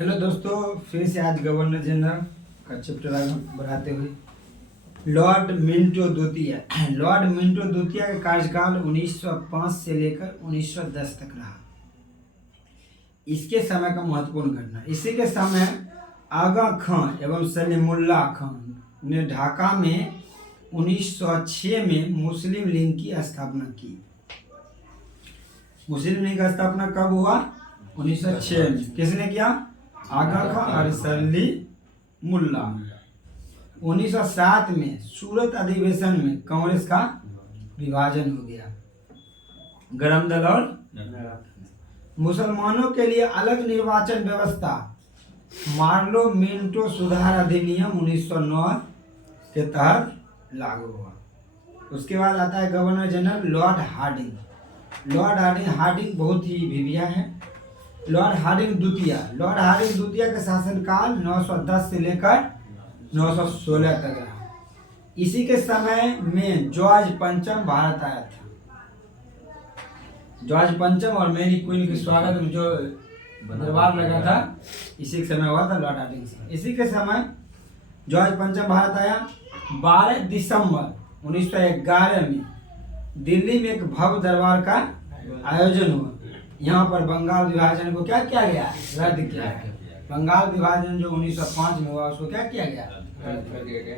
Hello दोस्तों, फिर से आज गवर्नर जनरल का चैप्टर आगे बढ़ाते हुए लॉर्ड मिंटो द्वितीय। लॉर्ड मिंटो द्वितीय का कार्यकाल 1905 से लेकर 1910 तक रहा। इसके समय का महत्वपूर्ण घटना, इसी के समय आगा खान एवं सलीमुल्लाह खान ने ढाका में 1906 में मुस्लिम लीग की स्थापना की। मुस्लिम लीग का स्थापना कब हुआ? 1906 में। किसने किया? आगा खान और सलीमुल्लाह। 1907 में सूरत अधिवेशन में कांग्रेस का विभाजन हो गया। गरम दल और मुसलमानों के लिए अलग निर्वाचन व्यवस्था, मार्लो मिंटो सुधार अधिनियम 1909 के तहत लागू हुआ। उसके बाद आता है governor general Lord Hardinge. Lord Hardinge बहुत ही भिविया है। लॉर्ड हार्डिंग द्वितीय का शासनकाल 910 से लेकर 916 तक रहा। इसी के समय में जॉर्ज पंचम भारत आया था। जॉर्ज पंचम और मेरी क्वीन के स्वागत में जो दरबार लगा था, इसी के समय हुआ था लॉर्ड हार्डिंग से। इसी के समय जॉर्ज पंचम भारत आया। 12 दिसंबर 1911 में दिल्ली में एक भव्य दरबार का आयोजन हुआ। यहाँ पर बंगाल विभाजन को क्या किया गया? रद्द किया गया। बंगाल विभाजन जो 1905 में हुआ उसको क्या किया गया? रद्द कर दिया गया।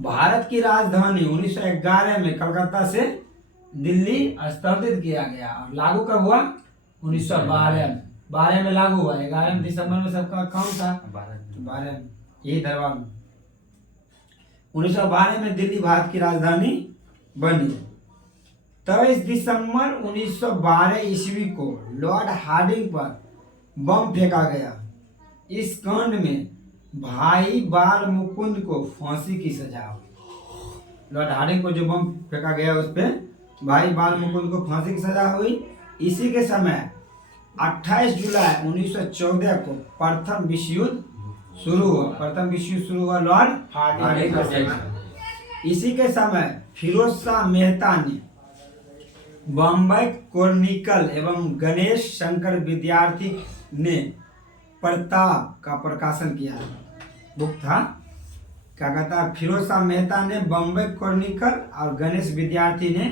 भारत की राजधानी 1911 में कलकत्ता से दिल्ली स्थानांतरित किया गया और लागू कब हुआ? 1912 में लागू हुआ। 11 दिसंबर में सबका काम था 12 में, यही दरबार में। 1912 में दिल्ली भारत की राजधानी बनी। 23 दिसंबर 1912 ईस्वी को लॉर्ड हार्डिंग पर बम फेंका गया। इस कांड में भाई बाल मुकुंद को फांसी की सजा हुई। लॉर्ड हार्डिंग को जो बम फेंका गया उस पे भाई बाल मुकुंद को फांसी की सजा हुई। इसी के समय 28 जुलाई 1914 को प्रथम विश्व युद्ध शुरू हुआ। Lord Hardinge. इसी के समय फिरोज शाह मेहता ने बॉम्बे क्रॉनिकल एवं गणेश शंकर विद्यार्थी ने प्रताप का प्रकाशन किया। बुक था, क्या कहता है, फिरोज शाह मेहता ने बॉम्बे क्रॉनिकल और गणेश विद्यार्थी ने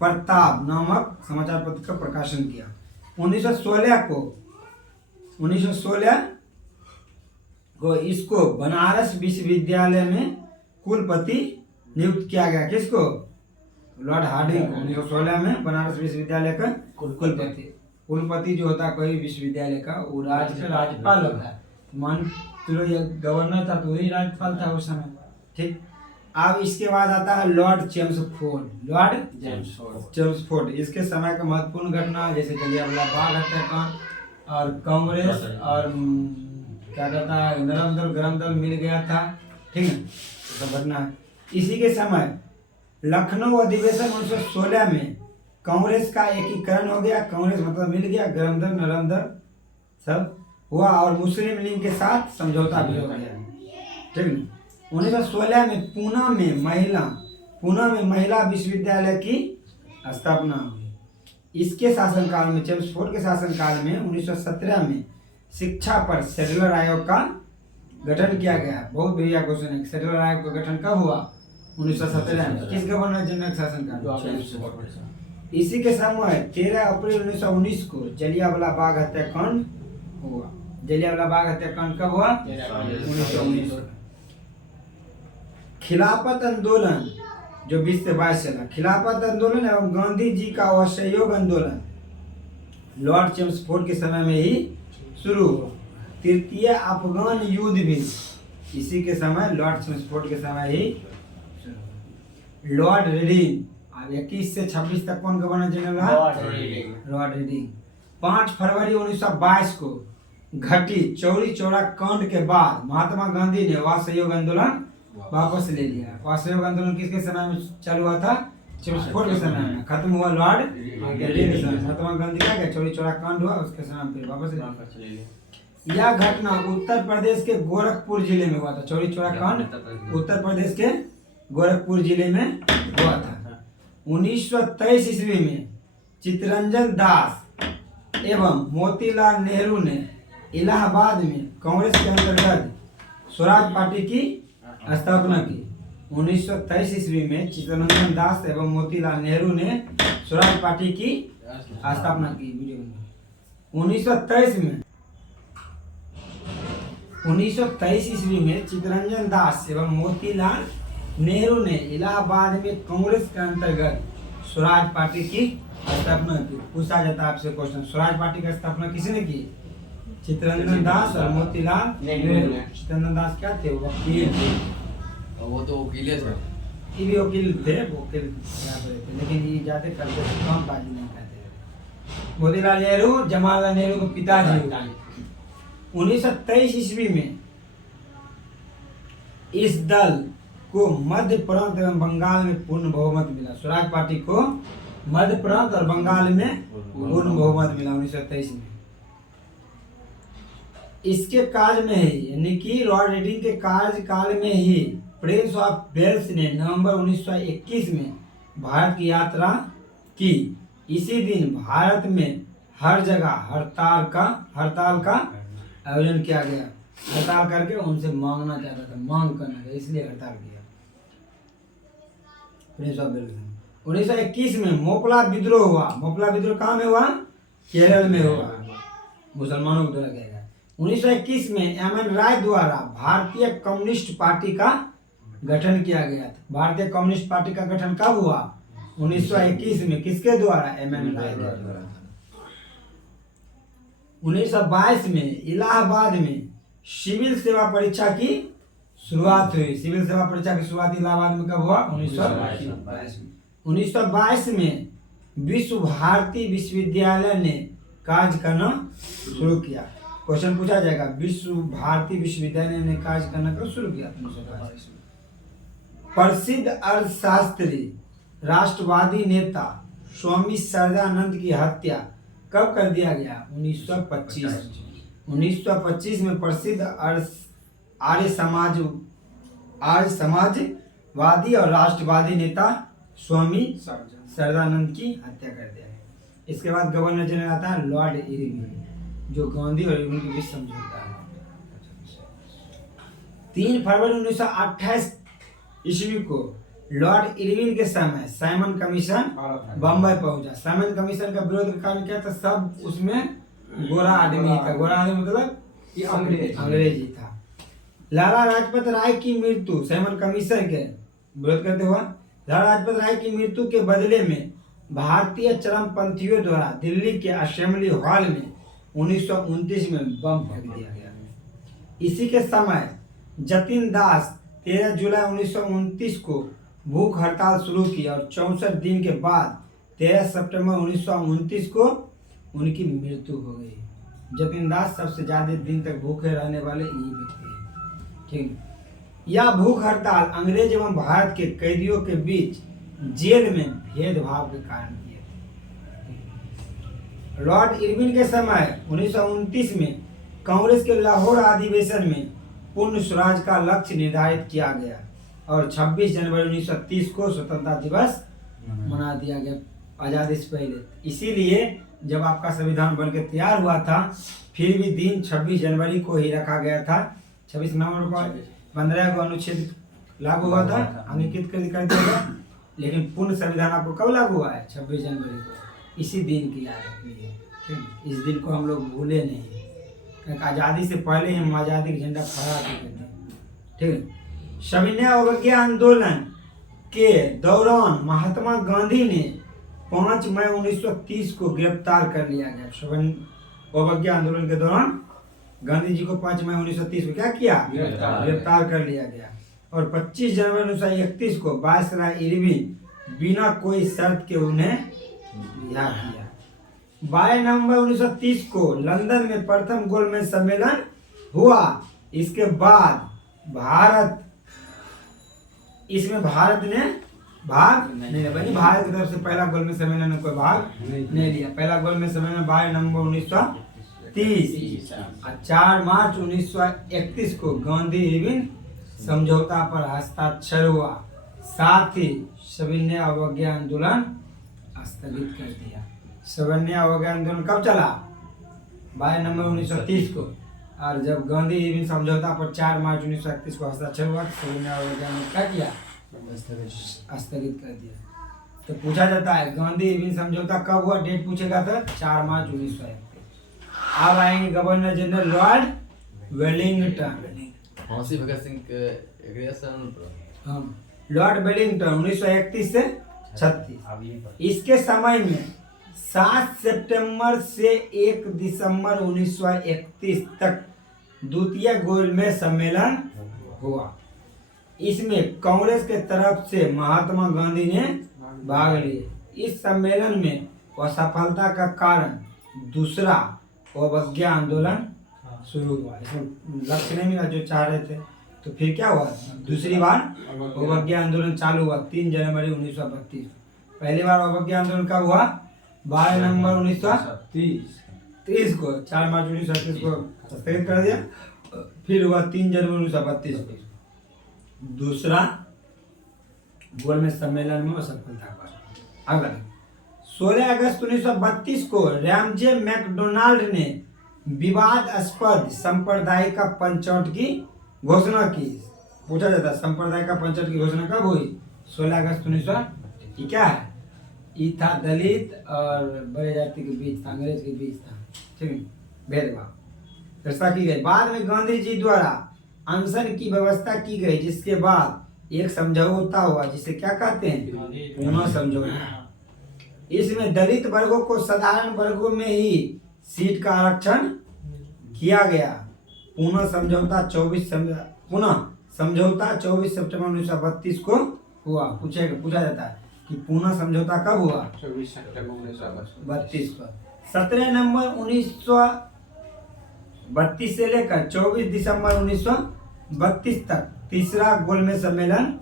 प्रताप नामक समाचार पत्र का प्रकाशन किया। 1916 को इसको बनारस विश्वविद्यालय में कुलपति नियुक्त किया गया। किसको? लॉर्ड हार्डिंग को 1916 में बनारस विश्वविद्यालय का कुलपति जो होता है कोई विश्वविद्यालय का, वो राज्य का राज्यपाल होता है। मान लो ये गवर्नर था तो वही राज्यपाल था उस समय। ठीक। अब इसके बाद आता है लॉर्ड चेम्सफोर्ड। इसके समय का महत्वपूर्ण घटना जैसे जलियांवाला बाग हत्याकांड और कांग्रेस और क्या कहता है नरम दल गरम दल मिल गया था। ठीक है, तो घटना है। इसी के समय लखनऊ अधिवेशन 1916 में कांग्रेस का एकीकरण हो गया। कांग्रेस मतलब मिल गया, गरम दल नरम दल सब हुआ और मुस्लिम लीग के साथ समझौता भी हो गया। ठीक है। 1916 में पुणे में महिला विश्वविद्यालय की स्थापना हुई। इसके शासनकाल में, चेम्सफोर्ड के शासनकाल में 1917 में शिक्षा पर सेडलर आयोग का गठन किया गया। बहुत बढ़िया क्वेश्चन है। सेडलर आयोग का गठन कब हुआ? 1917 में। किस गवर्नर जनरल शासनकाल? इसी के समय 13 अप्रैल 1919 को जलियांवाला बाग हत्याकांड हुआ। जलियांवाला बाग हत्याकांड कब हुआ? 1919। खिलाफत आंदोलन जो 20 से 22 चला, खिलाफत आंदोलन एवं गांधी जी का असहयोग आंदोलन लॉर्ड चेम्सफोर्ड के समय में ही शुरू हुआ। तृतीय अफगान युद्ध भी इसी के समय लॉर्ड चेम्सफोर्ड के समय ही। लॉर्ड रीडिंग, अब 21 से 26 तक कौन गवर्नर जनरल रहा? Lord reading. 5 फरवरी 1922 को घटी चौरी चौरा कांड के बाद महात्मा गांधी ने असहयोग आंदोलन वापस ले लिया। असहयोग आंदोलन किसके समय में चालू हुआ था? चेम्सफोर्ड के समय में। खत्म हुआ लॉर्ड रीडिंग के समय। महात्मा गांधी का क्या चौरी चौरा कांड हुआ, उसके समय फिर वापस ले लिया। यह घटना उत्तर प्रदेश के गोरखपुर जिले में हुआ था। चौरी चौरा कांड उत्तर प्रदेश के गोरखपुर जिले में हुआ था। 1923 ईस्वी में चित्तरंजन दास एवं मोतीलाल नेहरू ने इलाहाबाद में कांग्रेस के अंतर्गत स्वराज पार्टी की स्थापना की। 1923 ईस्वी में चित्तरंजन दास एवं मोतीलाल नेहरू ने स्वराज पार्टी की स्थापना की। 1923 ईस्वी में चित्तरंजन दास एवं मोतीलाल नेहरू ने इलाहाबाद में कांग्रेस के अंतर्गत स्वराज पार्टी की स्थापना की। पूछा जाता है आपसे क्वेश्चन, स्वराज पार्टी की स्थापना किसने की? चित्तरंजन दास और मोतीलाल नेहरू। चित्तरंजन दास क्या थे? वकील थे। वो तो वकील है सर। ये भी वकील थे, वकील थे, लेकिन ये ज्यादा करते थे, कम बाजी नहीं करते। मोतीलाल नेहरू जवाहरलाल नेहरू के पिताजी। 1923 ईस्वी में इस दल को मध्य प्रांत एवं बंगाल में पूर्ण बहुमत मिला। स्वराज पार्टी को मध्य प्रांत और बंगाल में पूर्ण बहुमत मिला 1923 में। इसके काल में ही, यानी कि लॉर्ड रेडिंग के कार्यकाल में ही प्रिंस ऑफ वेल्स ने नवंबर 1921 में भारत की यात्रा की। इसी दिन भारत में हर जगह हड़ताल का आयोजन किया गया। हड़ताल करके उनसे मांगना चाहता था, मांग करना था, इसलिए हड़ताल किया प्रिंस ऑफ वेल्स ने। 1921 में मोपला विद्रोह हुआ। मोपला विद्रोह कहाँ में हुआ? केरल में हुआ, मुसलमानों के द्वारा किया गया। 1921 में एम.एन. राय द्वारा भारतीय कम्युनिस्ट पार्टी का गठन किया गया था। भारतीय कम्युनिस्ट पार्टी का गठन कब हुआ? 1921 में। किसके द्वारा? एम.एन. राय द्वारा। 1922 में इलाहाबाद में सिविल सेवा परीक्षा की शुरुआत हुई। सिविल सेवा परीक्षा की शुरुआत इलाहाबाद में कब हुआ? 1922 में। 1922 में विश्व भारती विश्वविद्यालय ने कार्य करना शुरू किया। क्वेश्चन पूछा जाएगा, विश्व भारती विश्वविद्यालय ने कार्य करना कब शुरू किया? 1922 में। प्रसिद्ध अर्थशास्त्री राष्ट्रवादी नेता स्वामी सरदानंद की हत्या कब कर दिया गया? 1925 में प्रसिद्ध आर्य समाजवादी और राष्ट्रवादी नेता स्वामी सरदानंद की हत्या कर दिया गया। इसके बाद गवर्नर जनरल आता है लॉर्ड इरविन, जो गांधी और इरविन के बीच समझौता है। 3 फरवरी 1928 ईस्वी को लॉर्ड इरविन के समय साइमन कमीशन बम्बई पहुंचा। साइमन कमीशन का विरोध कारण क्या था? सब उसमें गोरा आदमी था। गोरा आदमी मतलब ये अंग्रेजी था। लाला लाजपत राय की मृत्यु, साइमन कमीशन के विरोध करते हुआ लाला लाजपत राय की मृत्यु के बदले में भारतीय चरमपंथियों द्वारा दिल्ली के असेंबली हॉल में 1929 में बम फेंक दिया गया। इसी के समय जतिन दास 13 जुलाई 1929 को भूख हड़ताल शुरू की और 64 दिन के बाद 13 सितंबर 1929 को उनकी मृत्यु हो गई। जतिन दास सबसे ज्यादा दिन तक भूखे रहने वाले ये व्यक्ति हैं। ठीक, यह भूख हड़ताल अंग्रेज एवं भारत के कैदियों के बीच जेल में भेदभाव के कारण किए थे। लॉर्ड इरविन के समय 1929 में कांग्रेस के लाहौर अधिवेशन में पूर्ण स्वराज का लक्ष्य निर्धारित किया गया और 26 जनवरी 1930 को स्वतंत्रता दिवस मना दिया गया, आजादी से पहले। इसीलिए जब आपका संविधान बनकर तैयार हुआ था, फिर भी दिन 26 जनवरी को ही रखा गया था। 26 नवंबर को 15 को अनुच्छेद लागू हुआ था, अंगीकृत कर दिया गया, लेकिन पूर्ण संविधान आपको कब लागू हुआ है? 26 जनवरी को। इसी दिन की याद रखनी है, इस दिन को हम लोग भूले नहीं, क्योंकि आज़ादी से पहले ही हम आज़ादी का झंडा फहरा चुके थे। ठीक है। सविनय अवज्ञा आंदोलन के दौरान महात्मा गांधी ने 5 मई 1930 को गिरफ्तार कर लिया गया। सविनय अवज्ञा आंदोलन के दौरान गांधी जी को 5 मई 1930 को क्या किया? गिरफ्तार कर लिया गया। और 25 जनवरी 1931 को वायसराय इरविन बिना कोई शर्त के उन्हें रिहा किया। 22 नवंबर 1930 को लंदन में प्रथम गोलमेज सम्मेलन हुआ। इसके बाद इसमें भारत ने भाग नहीं लिया। भारत की तरफ से पहला गोलमेज सम्मेलन में कोई भाग नहीं लिया। पहला गोलमेज सम्मेलन 22 नवंबर 1930 और 4 मार्च 1931 को गांधी इरविन समझौता पर हस्ताक्षर हुआ। साथ ही सविनय अवज्ञा आंदोलन स्थगित कर दिया। सविनय अवज्ञा आंदोलन कब चला? 12 नवंबर 1930 को। और जब गांधी इरविन समझौता पर 4 मार्च 1931 को हस्ताक्षर हुआ तो सोनिया गांधी ने क्या किया, स्थगित कर दिया। तो पूछा जाता है गांधी इरविन समझौता कब हुआ, डेट पूछेगा तो 4 मार्च 1931। अब आएंगे गवर्नर जनरल लॉर्ड वेलिंगटन। फांसी भगत सिंह के एग्रेशन पर। हाँ, लॉर्ड वेलिंगटन 1931 से 36। इसके समय में 7 सितंबर से 1 दिसंबर 1931 तक द्वितीय गोलमेज सम्मेलन हुआ। इसमें कांग्रेस के तरफ से महात्मा गांधी ने भाग लिए। इस सम्मेलन में असफलता का कारण दूसरा अवज्ञा आंदोलन शुरू हुआ। इसमें लक्ष्य नहीं मिला जो चाह रहे थे, तो फिर क्या हुआ, दूसरी बार अवज्ञा आंदोलन चालू हुआ 3 जनवरी 1932। पहली बार अवज्ञा आंदोलन कब हुआ, 12 नवंबर 1930 को। 4 मार्च 1931 को स्थगित कर दिया, फिर हुआ 3 जनवरी 1932 को दूसरा गोलमेज सम्मेलन में असफलता का। अगला 16 अगस्त 1932 को रैमजे मैकडोनाल्ड ने विवादास्पद सांप्रदायिक पंचायत की घोषणा की। पूछा जाता है सांप्रदायिक पंचायत की घोषणा कब हुई, 16 अगस्त 1900। ये क्या है, ये था दलित और बड़े जाति के बीच था, अंग्रेज के बीच था, ठीक है, भेदभाव व्यवस्था की गई। बाद में गांधी जी द्वारा अनशन की व्यवस्था की गई, जिसके बाद एक समझौता हुआ जिसे क्या कहते हैं, पूना समझौता। इसमें दलित वर्गों को साधारण वर्गों में ही सीट का आरक्षण किया गया। पूना समझौता 24 सितंबर 1932 को हुआ। पूछा जाता है कि पूना समझौता कब हुआ, 24 सितंबर 1932 को। 17 नवंबर 1932 से लेकर 24 दिसंबर 1932 तक तीसरा गोलमेज सम्मेलन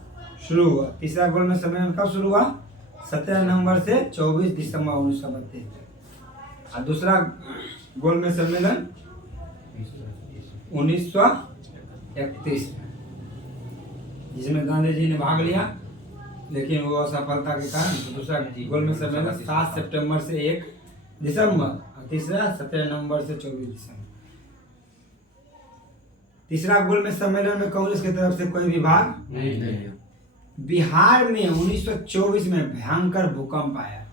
शुरू हुआ। तीसरा गोलमेज सम्मेलन कब शुरू हुआ, 17 नवंबर से 24 दिसंबर 1932 तक। और दूसरा गोलमेज सम्मेलन 1931 में, जिसमें गांधी जी ने भाग लिया, लेकिन वो असफलता के कारण। तो दूसरा गोलमेज सम्मेलन 7 सितंबर से 1 दिसंबर और तीसरा 17 नवंबर से 24 दिसंबर। तीसरा गोलमेज सम्मेलन में कांग्रेस की तरफ से कोई भी भाग नहीं। बिहार में 1924 में भयंकर भूकंप आया।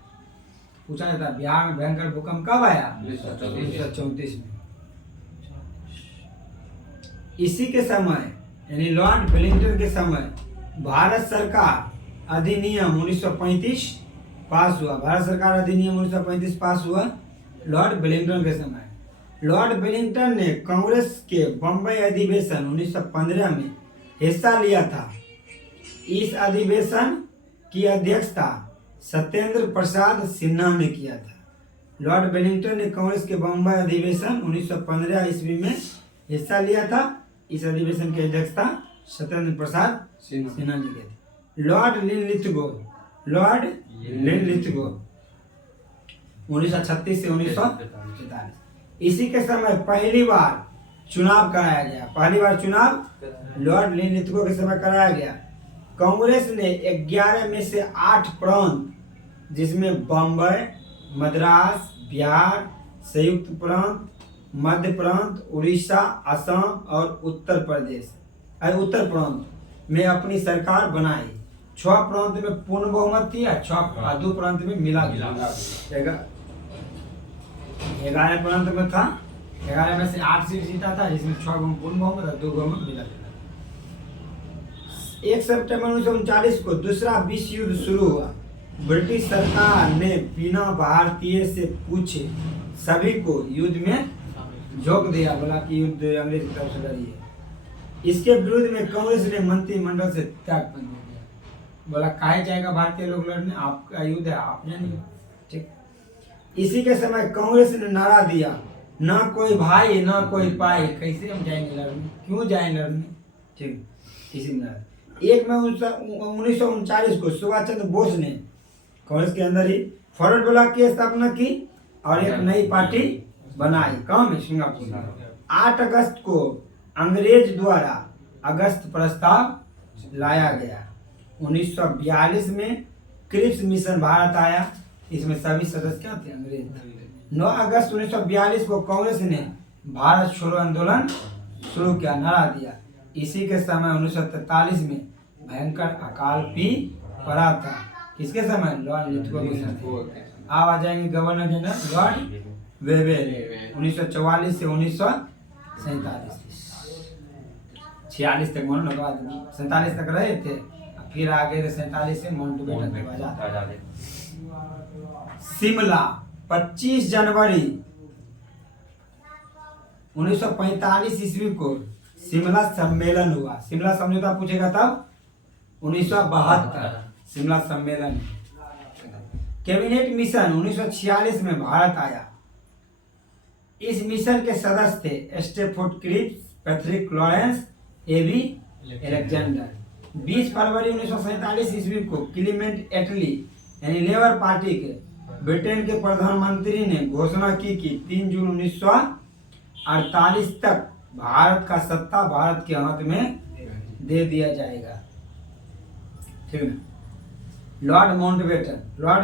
पूछा जाता है बिहार में भयंकर भूकंप कब आया, 1934 में। इसी के समय यानी लॉर्ड वेलिंगटन के समय भारत सरकार अधिनियम 1935 पास हुआ। भारत सरकार अधिनियम 1935 पास हुआ लॉर्ड वेलिंगटन के समय। लॉर्ड वेलिंगटन ने कांग्रेस के बम्बई अधिवेशन 1915 में हिस्सा लिया था। इस अधिवेशन की अध्यक्षता सत्येंद्र प्रसाद सिन्हा ने किया था। लॉर्ड वेलिंगटन ने कांग्रेस के बम्बई अधिवेशन 1915 ईस्वी में हिस्सा लिया था। इस अधिवेशन की अध्यक्षता सत्येंद्र प्रसाद सिन्हा ने की थी। लॉर्ड लिनलिथगो 1936 से 1943। इसी के समय पहली बार चुनाव कराया गया। पहली बार चुनाव लॉर्ड लिनलिथगो के समय कराया गया। कांग्रेस ने 11 में से 8 प्रांत, जिसमें बम्बई, मद्रास, बिहार, संयुक्त प्रांत, मध्य प्रांत, उड़ीसा, असम और उत्तर प्रांत में अपनी सरकार बनाई। 6 प्रांत में पूर्ण बहुमत थी और 2 प्रांत में मिला। 11 प्रांत में था, 11 में से 8 सीट जीता था, जिसमें 6 पूर्ण बहुमत और 2 बहुमत मिला। 1 सितंबर 1939 को दूसरा विश्व युद्ध शुरू हुआ। ब्रिटिश सरकार ने बिना भारतीय से पूछे सभी को युद्ध में झोंक दिया। बोला कि युद्ध अंग्रेज की तरफ से लड़िए। इसके विरुद्ध में कांग्रेस ने मंत्रिमंडल से त्यागपत्र दे दिया। बोला काहे जाएगा भारतीय लोग लड़ने, आपका युद्ध है, आप जानिए, ठीक। इसी के समय कांग्रेस ने नारा दिया, ना कोई भाई ना कोई पाई, कैसे हम जाएंगे लड़ने, क्यों जाएं लड़ने, ठीक। इसी नारा 1 मई 1939 को सुभाष चंद्र बोस ने कांग्रेस के अंदर ही फॉरवर्ड ब्लॉक की स्थापना की और एक नई पार्टी बनाई। कहाँ में, सिंगापुर। 8 अगस्त को अंग्रेज द्वारा अगस्त प्रस्ताव लाया गया। 1942 में क्रिप्स मिशन भारत आया। इसमें सभी सदस्य क्या थे, अंग्रेज थे। 9 अगस्त 1942 को कांग्रेस ने भारत छोड़ो आंदोलन शुरू किया, नारा दिया। इसी के समय 1943 में भयंकर अकाल भी पड़ा था। किसके समय? लॉर्ड लिथगो के समय। अब आ जाएंगे गवर्नर जनरल लॉर्ड वेवेल 1944 से 1947 46 तक मानो लगा 47 तक रहे थे, फिर आगे 47 से माउंटबेटन आजाद। शिमला 25 जनवरी 1945 ईस्वी को शिमला सम्मेलन हुआ। शिमला समझौता पूछेगा तब 1972 शिमला सम्मेलन। कैबिनेट मिशन 1946 में भारत आया। इस मिशन के सदस्य थे Stafford Cripps, Patrick Lawrence, A B Alexander. 20 फरवरी 1947 ईस्वी को क्लीमेंट एटली यानी लेबर पार्टी के ब्रिटेन के प्रधानमंत्री ने घोषणा की कि 3 जून 1948 तक भारत का सत्ता भारत के हाथ में दे दिया जाएगा। ठीक है। लॉर्ड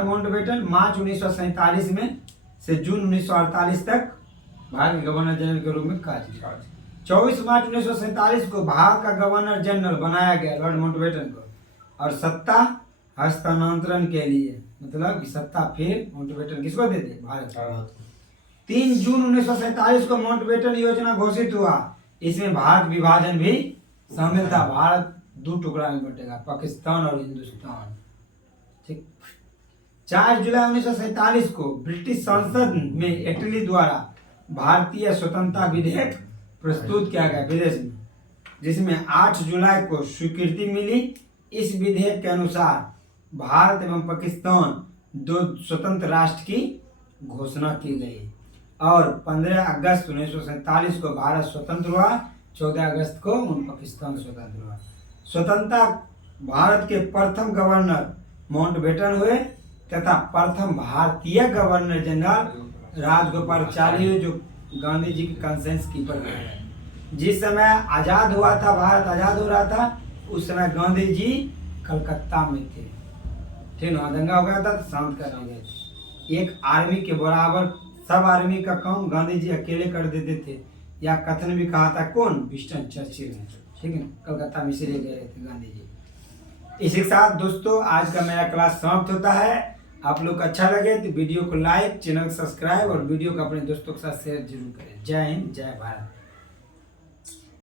माउंटबेटन मार्च 1947 में से जून 1948 तक भारत के गवर्नर जनरल के रूप में कार्य किया। 24 मार्च 1947 को भारत का गवर्नर जनरल बनाया गया लॉर्ड माउंटबेटन को, और सत्ता हस्तांतरण के लिए मतलब कि सत्ता फिर माउंटबेटन किसको दे दे? भारत। 3 जून 1947 को माउंटबेटन योजना घोषित हुआ। इसमें भारत विभाजन भी शामिल था। भारत 2 टुकड़ा में बटेगा, पाकिस्तान और हिंदुस्तान। ठीक। 4 जुलाई 1947 को ब्रिटिश संसद में एटली द्वारा भारतीय स्वतंत्रता विधेयक प्रस्तुत किया गया विदेश में, जिसमें 8 जुलाई को स्वीकृति मिली। इस विधेयक के अनुसार भारत एवं पाकिस्तान 2 स्वतंत्र राष्ट्र की घोषणा की गई और 15 अगस्त 1947 को भारत स्वतंत्र हुआ। 14 अगस्त को पाकिस्तान स्वतंत्र हुआ। स्वतंत्रता भारत के प्रथम गवर्नर माउंटबेटन हुए तथा प्रथम भारतीय गवर्नर जनरल राजगोपालाचारी जो गांधी जी के कंसेंस कीपर रहे। जिस समय आजाद हुआ था, भारत आजाद हो रहा था, उस समय गांधी जी कलकत्ता में थे। ठीक ना, दंगा हो गया था तो शांत करने गए थे। एक आर्मी के बराबर सब आर्मी का काम गांधी जी अकेले कर देते थे, या कथन भी कहा था कौन? विंस्टन चर्चिल ने। ठीक है, कलकत्ता में इसलिए गए थे गांधी जी। इसी के साथ दोस्तों आज का मेरा क्लास समाप्त होता है। आप लोग को अच्छा लगे तो वीडियो को लाइक, चैनल को सब्सक्राइब और वीडियो को अपने दोस्तों के साथ शेयर जरूर करें। जय हिंद, जय भारत।